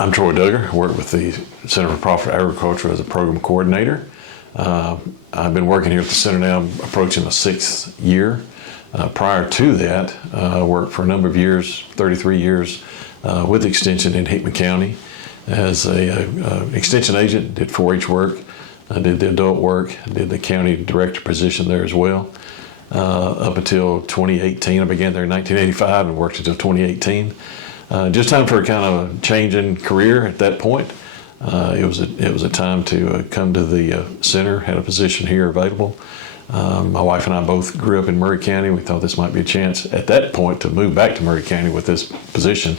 I'm Troy Duggar. I work with the Center for Profitable Agriculture as a program coordinator. I've been working here at the center now, approaching the 6th year. Prior to that, I worked for a number of years, 33 years, with Extension in Hickman County as a extension agent, did 4-H work, I did the adult work, did the county director position there as well. Up until 2018, I began there in 1985 and worked until 2018. Just time for a kind of change in career at that point. It was a time to come to the center, had a position here available. My wife and I both grew up in Maury County. We thought this might be a chance at that point to move back to Maury County with this position.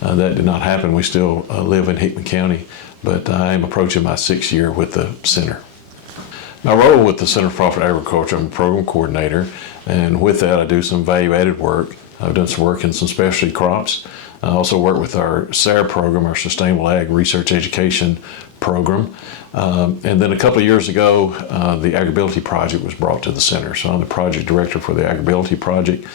That did not happen. We still live in Hickman County, but I am approaching my 6th year with the center. My role with the Center for Profitable Agriculture, I'm a program coordinator, and with that I do some value-added work. I've done some work in some specialty crops. I also work with our SARE program, our Sustainable Ag Research Education program. And then a couple of years ago, the Agribility Project was brought to the center. So I'm the project director for the Agribility Project.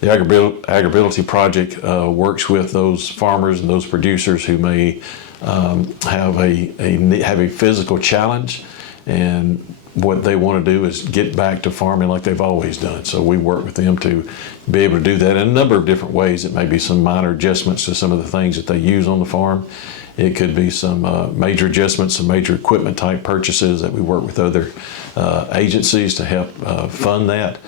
The Agribility Project works with those farmers and those producers who may have a physical challenge, and what they want to do is get back to farming like they've always done. So we work with them to be able to do that in a number of different ways. It may be some minor adjustments to some of the things that they use on the farm. It could be some major adjustments, some major equipment type purchases that we work with other agencies to help fund that.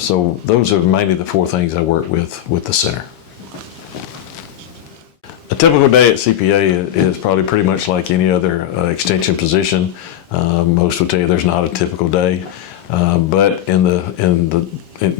So those are mainly the 4 things I work with the center. A typical day at CPA is probably pretty much like any other extension position. Most will tell you there's not a typical day, but in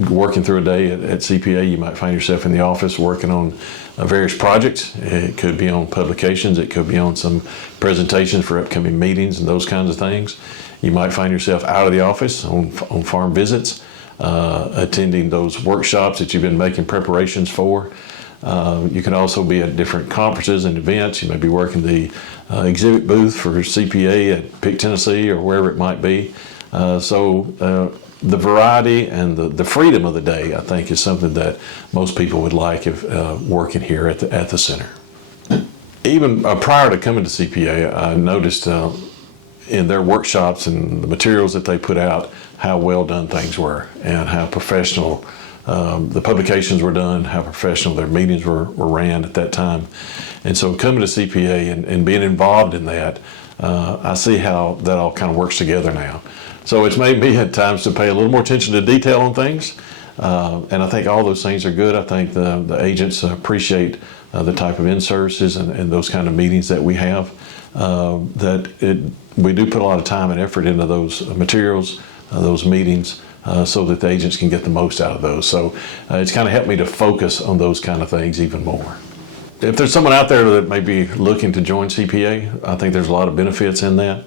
working through a day at CPA, you might find yourself in the office working on various projects. It could be on publications, it could be on some presentations for upcoming meetings and those kinds of things. You might find yourself out of the office on farm visits, attending those workshops that you've been making preparations for. You can also be at different conferences and events. You may be working the exhibit booth for CPA at Pick, Tennessee, or wherever it might be. So the variety and the freedom of the day, I think, is something that most people would like if working here at the center. Even prior to coming to CPA, I noticed in their workshops and the materials that they put out how well done things were and how professional the publications were done, how professional their meetings were ran at that time. And so coming to CPA and being involved in that, I see how that all kind of works together now. So it's made me at times to pay a little more attention to detail on things. And I think all those things are good. I think the agents appreciate the type of in-services and those kind of meetings that we have. We do put a lot of time and effort into those materials, those meetings, so that the agents can get the most out of those. So it's kind of helped me to focus on those kind of things even more. If there's someone out there that may be looking to join CPA, I think there's a lot of benefits in that.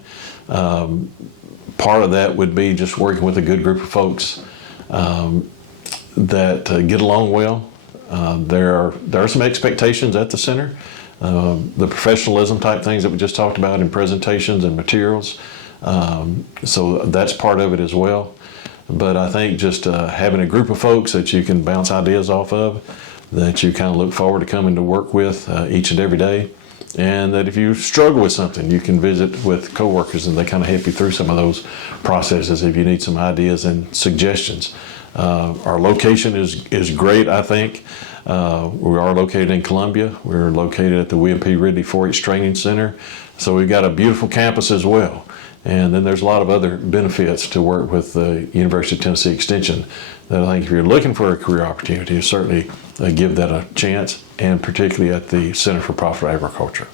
Part of that would be just working with a good group of folks that get along well. There are some expectations at the center. The professionalism type things that we just talked about in presentations and materials. So that's part of it as well. But I think just having a group of folks that you can bounce ideas off of, that you kind of look forward to coming to work with each and every day, and that if you struggle with something, you can visit with coworkers and they kind of help you through some of those processes if you need some ideas and suggestions. Our location is great, I think. We are located in Columbia. We're located at the William P. Ridley 4-H Training Center. So we've got a beautiful campus as well. And then there's a lot of other benefits to work with the University of Tennessee Extension that I think if you're looking for a career opportunity, certainly give that a chance, and particularly at the Center for Profitable Agriculture.